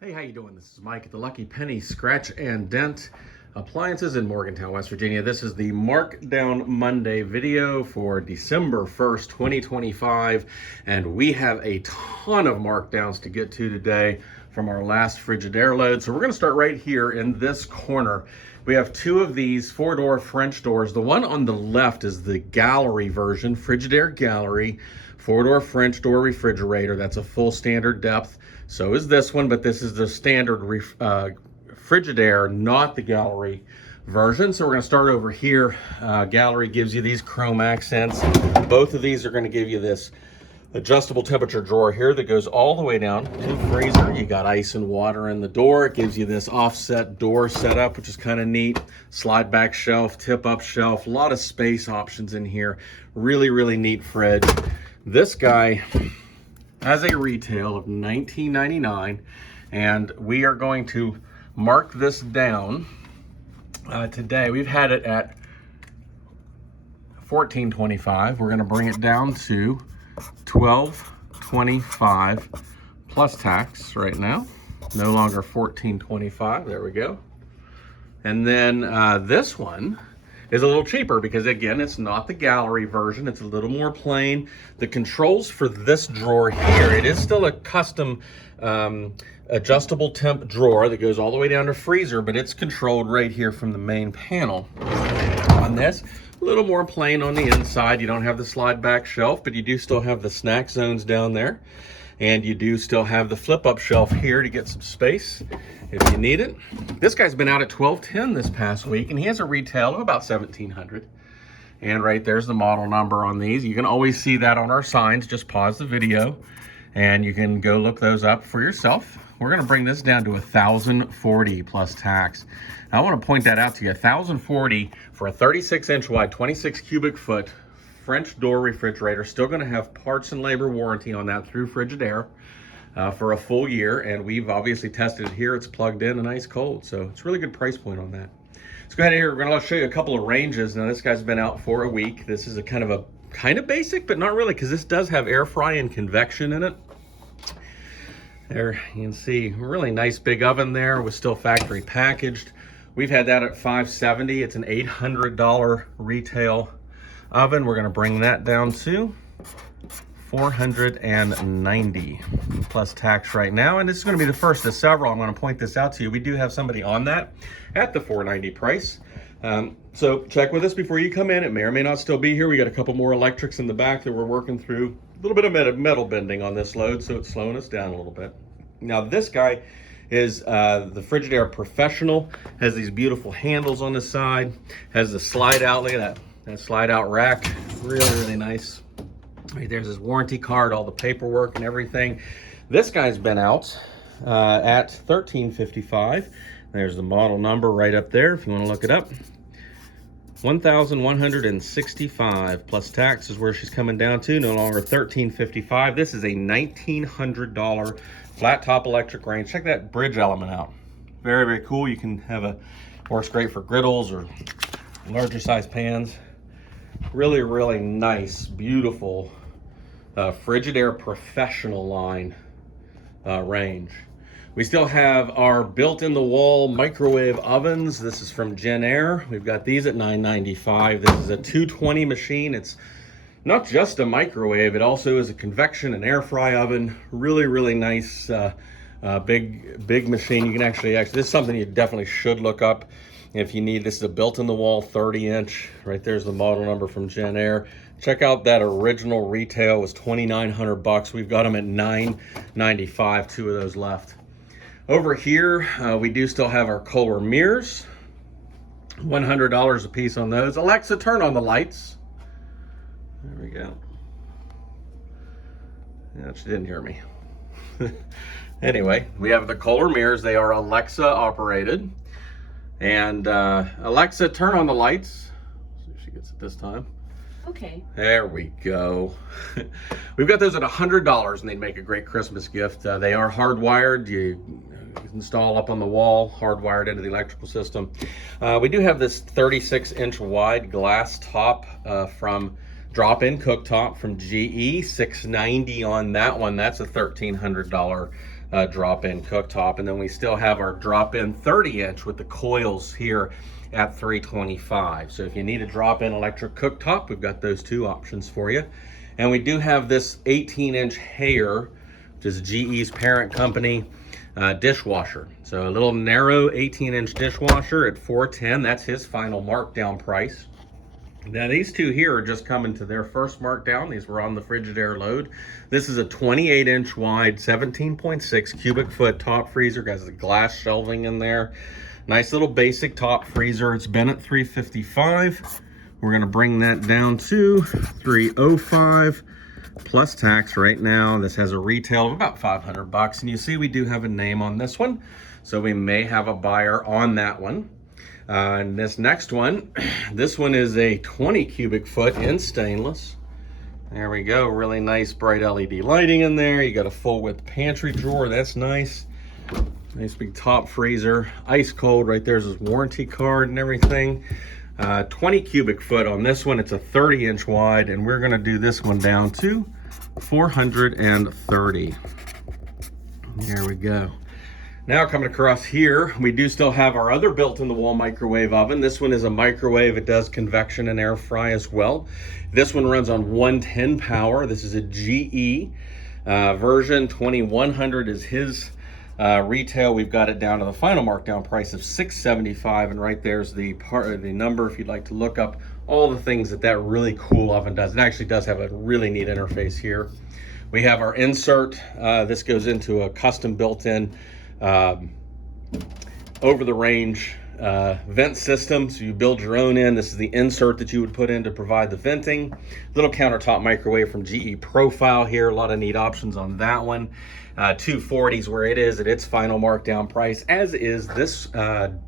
Hey, how you doing? This is Mike at the Lucky Penny Scratch and Dent Appliances in Morgantown, West Virginia. This is the Markdown Monday video for December 1st, 2025. And we have a ton of markdowns to get to today from our last Frigidaire load. So we're going to start right here in this corner. We have two of these 4-door French doors. The one on the left is the gallery version, Frigidaire Gallery, 4-door French door refrigerator. That's a full standard depth. So is this one, but this is the standard Frigidaire, not the gallery version. So we're going to start over here. Gallery gives you these chrome accents. Both of these are going to give you this adjustable temperature drawer here that goes all the way down to the freezer. You got ice and water in the door. It gives you this offset door setup, which is kind of neat. Slide back shelf, tip up shelf, a lot of space options in here. Really, really neat fridge. This guy has a retail of $19.99, and we are going to mark this down today. We've had it at $14.25. We're going to bring it down to $12.25 plus tax right now. No longer $14.25. There we go. And then this one is a little cheaper because, again, it's not the gallery version. It's a little more plain. The controls for this drawer here, it is still a custom adjustable temp drawer that goes all the way down to freezer, but it's controlled right here from the main panel. On this, a little more plain on the inside. You don't have the slide back shelf, but you do still have the snack zones down there. And you do still have the flip up shelf here to get some space if you need it. This guy's been out at $12.10 this past week, and he has a retail of about $1,700. And right there's the model number on these. You can always see that on our signs. Just pause the video and you can go look those up for yourself. We're gonna bring this down to $1,040 plus tax. Now, I wanna point that out to you. $1,040 for a 36-inch wide, 26 cubic foot French door refrigerator. Still going to have parts and labor warranty on that through Frigidaire for a full year, and we've obviously tested it here. It's plugged in and ice cold, so it's a really good price point on that. Let's go ahead here. We're going to show you a couple of ranges. Now, this guy's been out for a week. This is a kind of basic, but not really, because this does have air fry and convection in it. There you can see a really nice big oven there, was still factory packaged. We've had that at $570. It's an $800 retail oven. We're going to bring that down to $490 plus tax right now, and this is going to be the first of several. I'm going to point this out to you. We do have somebody on that at the $490 price, so check with us before you come in. It may or may not still be here. We got a couple more electrics in the back that we're working through. A little bit of metal bending on this load, so it's slowing us down a little bit. Now, this guy is the Frigidaire Professional. Has these beautiful handles on the side, has the slide out. Look at that. That slide out rack, really, really nice. Right there's his warranty card, all the paperwork and everything. This guy's been out at $13.55. There's the model number right up there if you want to look it up. $1,165 plus tax is where she's coming down to, no longer $13.55. This is a $1,900 flat top electric range. Check that bridge element out. Very, very cool. You can have works great for griddles or larger size pans. Really, really nice, beautiful Frigidaire Professional line range. We still have our built-in-the-wall microwave ovens. This is from Gen Air. We've got these at $9.95. This is a 220 machine. It's not just a microwave. It also is a convection and air fry oven. Really, really nice, big machine. You can actually, this is something you definitely should look up if you need. This is a built-in-the-wall 30-inch. Right there's the model number from Gen Air. Check out that original retail was $2,900. We've got them at $9.95. Two of those left. Over here, we do still have our Kohler mirrors. $100 a piece on those. Alexa, turn on the lights. There we go. Yeah, she didn't hear me. Anyway, we have the Kohler mirrors. They are Alexa operated. And Alexa, turn on the lights. Let's see if she gets it this time. Okay. There we go. We've got those at $100, and they'd make a great Christmas gift. They are hardwired. You install up on the wall, hardwired into the electrical system. We do have this 36-inch wide glass top from drop-in cooktop from GE, $690 on that one. That's a $1,300 drop-in cooktop. And then we still have our drop-in 30-inch with the coils here at $325. So if you need a drop-in electric cooktop, we've got those two options for you. And we do have this 18-inch Haier, which is GE's parent company, dishwasher. So a little narrow 18-inch dishwasher at $410. That's his final markdown price. Now these two here are just coming to their first markdown. These were on the Frigidaire load. This is a 28-inch wide, 17.6 cubic foot top freezer. Got the glass shelving in there. Nice little basic top freezer. It's been at $355. We're gonna bring that down to $305 plus tax right now. This has a retail of about $500. And you see we do have a name on this one. So we may have a buyer on that one. And this next one, this one is a 20 cubic foot in stainless. There we go, really nice bright LED lighting in there. You got a full width pantry drawer, that's nice. Nice big top freezer, ice cold. Right there's his warranty card and everything. 20 cubic foot on this one. It's a 30-inch wide, and we're gonna do this one down to $430. There we go. Now coming across here, we do still have our other built-in-the-wall microwave oven. This one is a microwave. It does convection and air fry as well. This one runs on 110 power. This is a GE version. 2100 is his retail. We've got it down to the final markdown price of $675, and right there's the number if you'd like to look up all the things that really cool oven does. It actually does have a really neat interface here. We have our insert. This goes into a custom built-in over the range vent system. So you build your own in. This is the insert that you would put in to provide the venting. Little countertop microwave from GE Profile here. A lot of neat options on that one. 240 is where it is at its final markdown price, as is this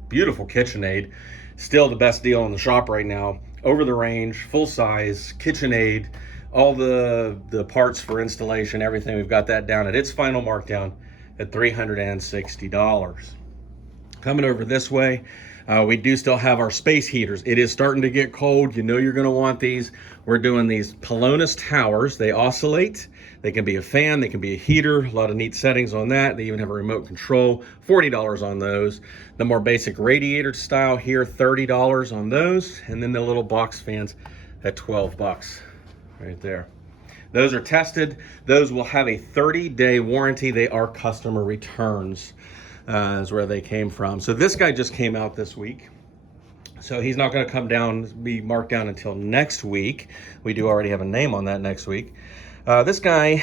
beautiful KitchenAid. Still the best deal in the shop right now. Over the range, full size KitchenAid, all the parts for installation, everything. We've got that down at its final markdown at $360. Coming over this way, we do still have our space heaters. It is starting to get cold. You know you're gonna want these. We're doing these Pelonis towers. They oscillate. They can be a fan, they can be a heater. A lot of neat settings on that. They even have a remote control. $40 on those. The more basic radiator style here, $30 on those. And then the little box fans at $12 right there. Those are tested. Those will have a 30-day warranty. They are customer returns, is where they came from. So this guy just came out this week. So he's not going to come down, be marked down until next week. We do already have a name on that next week. This guy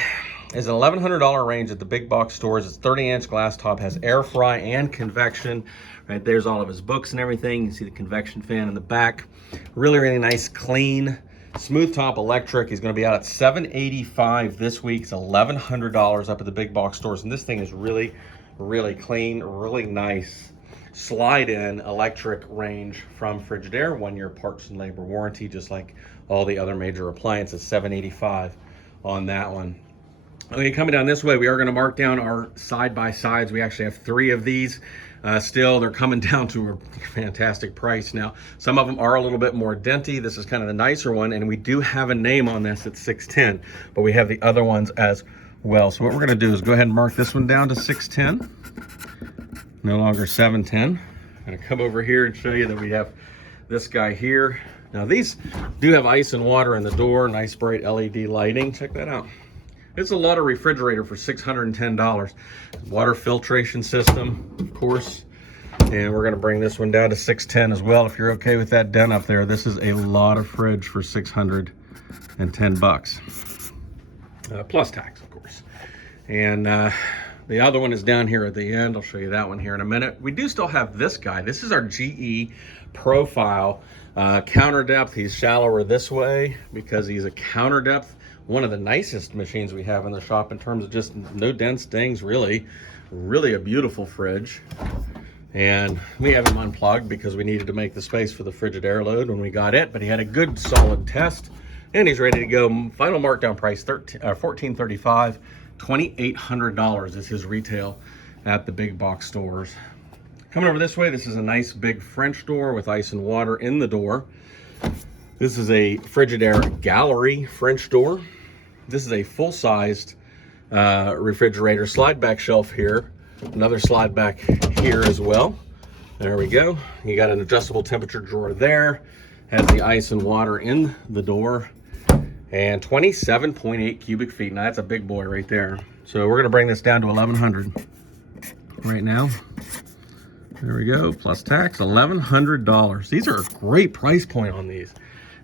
is an $1,100 range at the big box stores. It's 30-inch glass top, has air fry and convection. Right there's all of his books and everything. You can see the convection fan in the back. Really, really nice, clean, smooth top electric. He's going to be out at $785 this week. It's $1,100 up at the big box stores. And this thing is really, really clean, really nice. Slide-in electric range from Frigidaire. 1-year parts and labor warranty, just like all the other major appliances. $785 on that one. Okay, coming down this way, we are going to mark down our side-by-sides. We actually have 3 of these. Still, they're coming down to a fantastic price now. Some of them are a little bit more denty. This is kind of the nicer one, and we do have a name on this at $610, but we have the other ones as well. So what we're going to do is go ahead and mark this one down to $610. No longer $710. I'm going to come over here and show you that we have this guy here. Now these do have ice and water in the door, nice bright LED lighting. Check that out. It's a lot of refrigerator for $610. Water filtration system, of course. And we're gonna bring this one down to $610 as well. If you're okay with that dent up there, this is a lot of fridge for $610. Plus tax, of course. And the other one is down here at the end. I'll show you that one here in a minute. We do still have this guy. This is our GE Profile counter depth. He's shallower this way because he's a counter depth. One of the nicest machines we have in the shop in terms of just no dents, dings, really a beautiful fridge. And we have him unplugged because we needed to make the space for the Frigidaire load when we got it, but he had a good solid test and he's ready to go. Final markdown price $1,435. $2,800 is his retail at the big box stores. Coming over this way, this is a nice big French door with ice and water in the door. This is a Frigidaire gallery French door. This is a full-sized refrigerator slide back shelf here. Another slide back here as well. There we go. You got an adjustable temperature drawer there. Has the ice and water in the door. And 27.8 cubic feet. Now that's a big boy right there. So we're gonna bring this down to 1,100 right now. There we go, plus tax, $1,100. These are a great price point on these.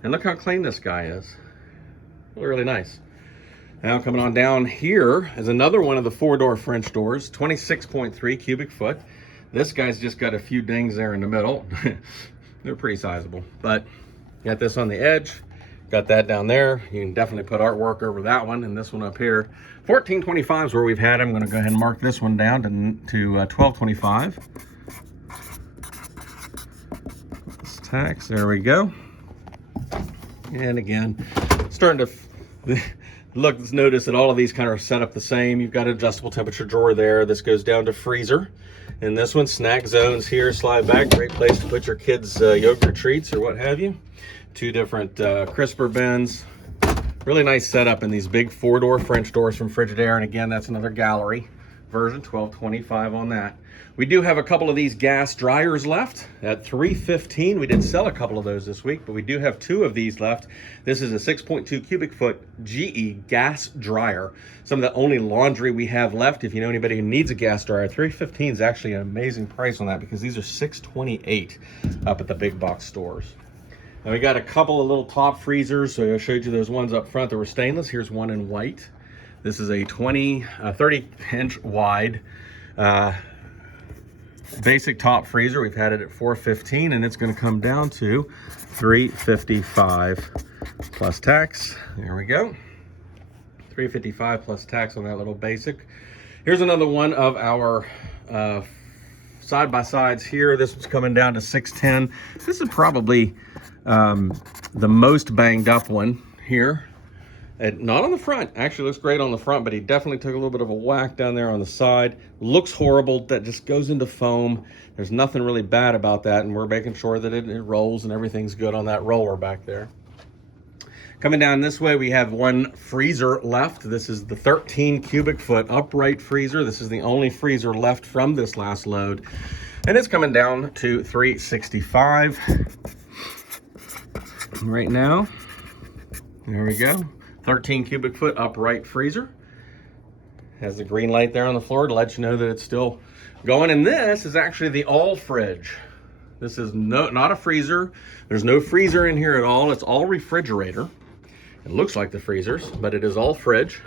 And look how clean this guy is. Really nice. Now coming on down here is another one of the 4-door French doors, 26.3 cubic foot. This guy's just got a few dings there in the middle. They're pretty sizable, but got this on the edge, got that down there. You can definitely put artwork over that one and this one up here. 1425 is where we've had. I'm gonna go ahead and mark this one down to 1225. This tax, there we go. And again, starting to notice that all of these kind of are set up the same. You've got an adjustable temperature drawer there. This goes down to freezer. And this one, snack zones here, slide back. Great place to put your kids' yogurt treats or what have you. 2 different crisper bins. Really nice setup in these big 4-door French doors from Frigidaire. And again, that's another gallery version, $12.25 on that. We do have a couple of these gas dryers left at $3.15. We did sell a couple of those this week, but we do have 2 of these left. This is a 6.2 cubic foot GE gas dryer. Some of the only laundry we have left. If you know anybody who needs a gas dryer, $3.15 is actually an amazing price on that because these are $6.28 up at the big box stores. Now we got a couple of little top freezers. So I showed you those ones up front that were stainless. Here's one in white. This is a 30-inch wide basic top freezer. We've had it at $4.15 and it's going to come down to $3.55 plus tax. There we go. $3.55 plus tax on that little basic. Here's another one of our side-by-sides here. This one's coming down to $6.10. This is probably the most banged up one here. Not on the front. Actually looks great on the front, but he definitely took a little bit of a whack down there on the side. Looks horrible. That just goes into foam. There's nothing really bad about that, and we're making sure that it rolls and everything's good on that roller back there. Coming down this way, we have one freezer left. This is the 13 cubic foot upright freezer. This is the only freezer left from this last load, and it's coming down to $3.65 right now. There we go. 13 cubic foot upright freezer. Has the green light there on the floor to let you know that it's still going. And this is actually the all fridge. This is not a freezer. There's no freezer in here at all. It's all refrigerator. It looks like the freezers, but it is all fridge.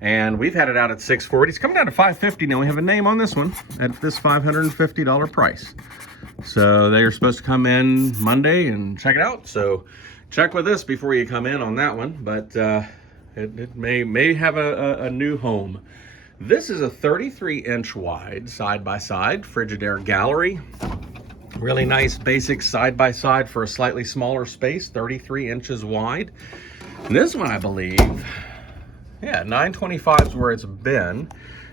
And we've had it out at $640. It's coming down to $550 now. We have a name on this one at this $550 price. So they are supposed to come in Monday and check it out. So check with us before you come in on that one, but it may have a new home. This is a 33-inch wide side-by-side Frigidaire gallery. Really nice basic side-by-side for a slightly smaller space, 33 inches wide. And this one, I believe, yeah, $925 is where it's been.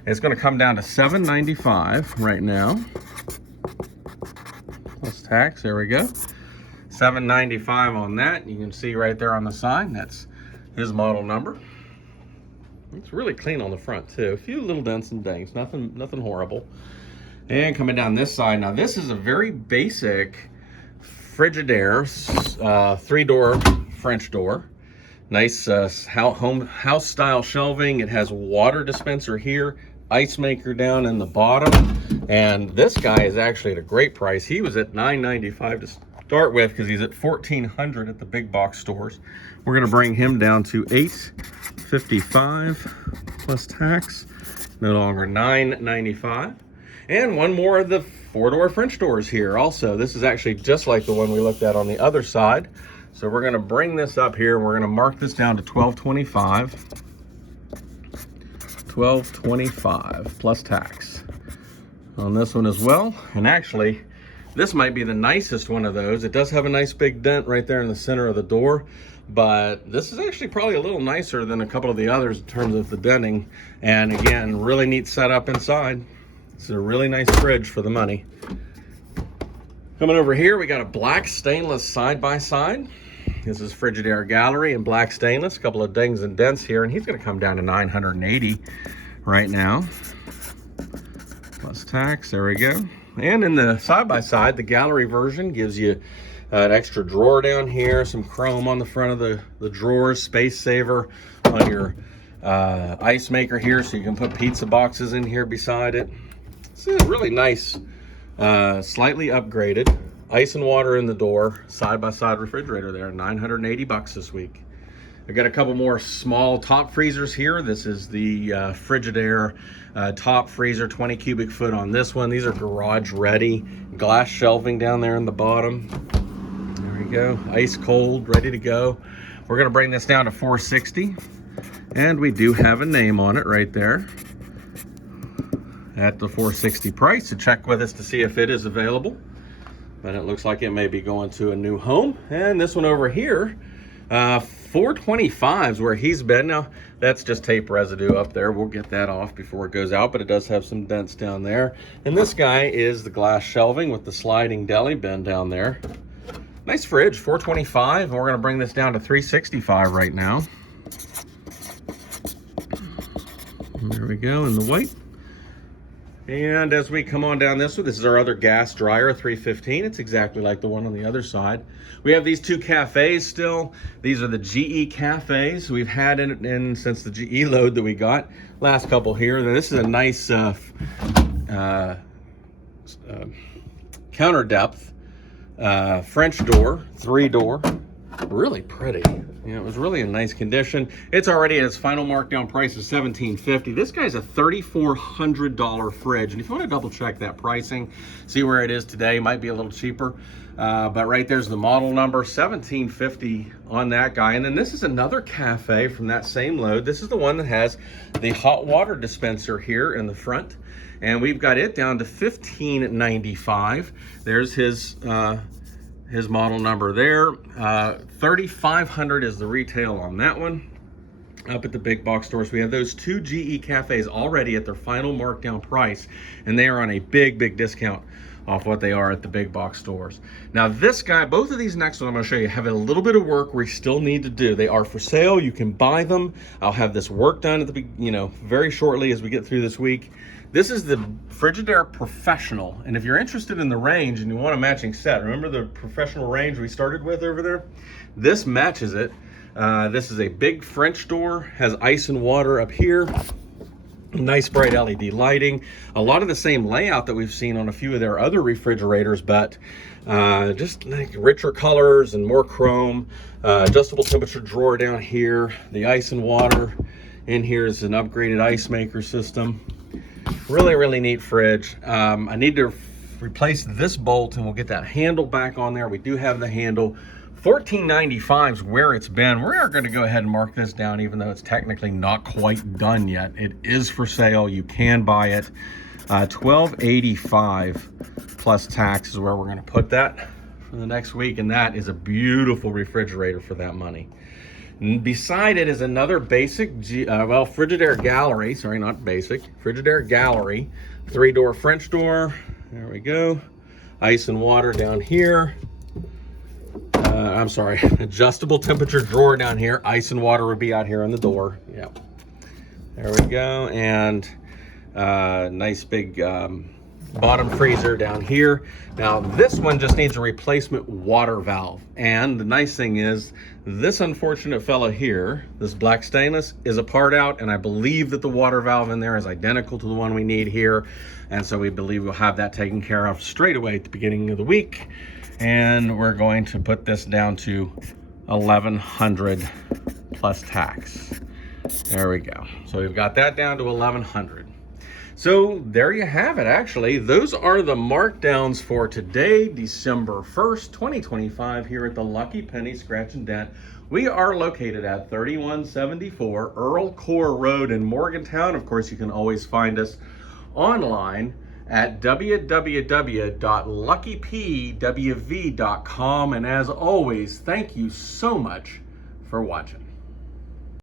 It's going to come down to $795 right now. Plus tax, there we go. $795 on that. You can see right there on the side, that's his model number. It's really clean on the front too. A few little dents and dings, nothing horrible. And coming down this side, now this is a very basic Frigidaire 3-door French door. Nice house style shelving. It has water dispenser here, ice maker down in the bottom. And this guy is actually at a great price. He was at $995 to start with because he's at $1,400 at the big box stores. We're going to bring him down to $855 plus tax, no longer $995. And one more of the 4-door French doors here also. This is actually just like the one we looked at on the other side. So we're going to bring this up here. We're going to mark this down to $1,225. $1,225 plus tax on this one as well. And actually, this might be the nicest one of those. It does have a nice big dent right there in the center of the door, but this is actually probably a little nicer than a couple of the others in terms of the denting. And again, really neat setup inside. It's a really nice fridge for the money. Coming over here, we got a black stainless side-by-side. This is Frigidaire Gallery in black stainless. A couple of dings and dents here, and he's going to come down to $980 right now. Plus tax, there we go. And in the side-by-side, the gallery version gives you an extra drawer down here, some chrome on the front of the drawers, space saver on your ice maker here, so you can put pizza boxes in here beside it. This is really nice, slightly upgraded. Ice and water in the door, side-by-side refrigerator there, $980 this week. I've got a couple more small top freezers here. This is the Frigidaire top freezer, 20 cubic foot on this one. These are garage ready. Glass shelving down there in the bottom. There we go, ice cold, ready to go. We're gonna bring this down to $460, and we do have a name on it right there at the $460 price. So check with us to see if it is available, but it looks like it may be going to a new home. And this one over here, $425 is where he's been. Now that's just tape residue up there. We'll get that off before it goes out, but it does have some dents down there. And this guy is the glass shelving with the sliding deli bin down there. Nice fridge, $425, and we're gonna bring this down to $365 right now. And there we go in the white. And as we come on down this one, this is our other gas dryer, $315. It's exactly like the one on the other side. We have these two cafes still. These are the GE cafes. We've had in since the GE load that we got. Last couple here. This is a nice counter depth French door, 3-door. Really pretty. You know, it was really in nice condition. It's already at its final markdown price of $1750. This guy's a $3,400 fridge. And if you want to double check that pricing, see where it is today, might be a little cheaper. But right there's the model number, $1750 on that guy. And then this is another cafe from that same load. This is the one that has the hot water dispenser here in the front. And we've got it down to $1595. There's his model number there. $3,500 is the retail on that one. Up at the big box stores, we have those two GE cafes already at their final markdown price, and they are on a big discount off what they are at the big box stores. Now this guy, both of these next ones I'm going to show you have a little bit of work we still need to do. They are for sale. You can buy them. I'll have this work done at the very shortly as we get through this week. This is the Frigidaire Professional, and if you're interested in the range and you want a matching set, remember the professional range we started with over there? This matches it. This is a big French door, has ice and water up here. Nice bright LED lighting. A lot of the same layout that we've seen on a few of their other refrigerators, but just like richer colors and more chrome. Adjustable temperature drawer down here. The ice and water. In here is an upgraded ice maker system. Really neat fridge. I need to replace this bolt and we'll get that handle back on there. We do have the handle. $14.95 is where it's been. We are going to go ahead and mark this down, even though it's technically not quite done yet. It is for sale. You can buy it. $12.85 plus tax is where we're going to put that for the next week, and that is a beautiful refrigerator for that money. And beside it is another basic, Frigidaire Gallery. Sorry, not basic. Frigidaire Gallery. 3-door French door. There we go. Ice and water down here. I'm sorry, adjustable temperature drawer down here. Ice and water would be out here on the door. Yeah. There we go. And nice big bottom freezer down here. Now this one just needs a replacement water valve. And the nice thing is, this unfortunate fellow here, this black stainless, is a part out, and I believe that the water valve in there is identical to the one we need here. And so we believe we'll have that taken care of straight away at the beginning of the week. And we're going to put this down to $1,100 plus tax. There we go. So we've got that down to $1,100. So there you have it. Actually, those are the markdowns for today, December 1st, 2025, here at the Lucky Penny Scratch and Dent. We are located at 3174 Earl Core Road in Morgantown. Of course, you can always find us online at www.LuckyPennyWV.com. And as always, thank you so much for watching.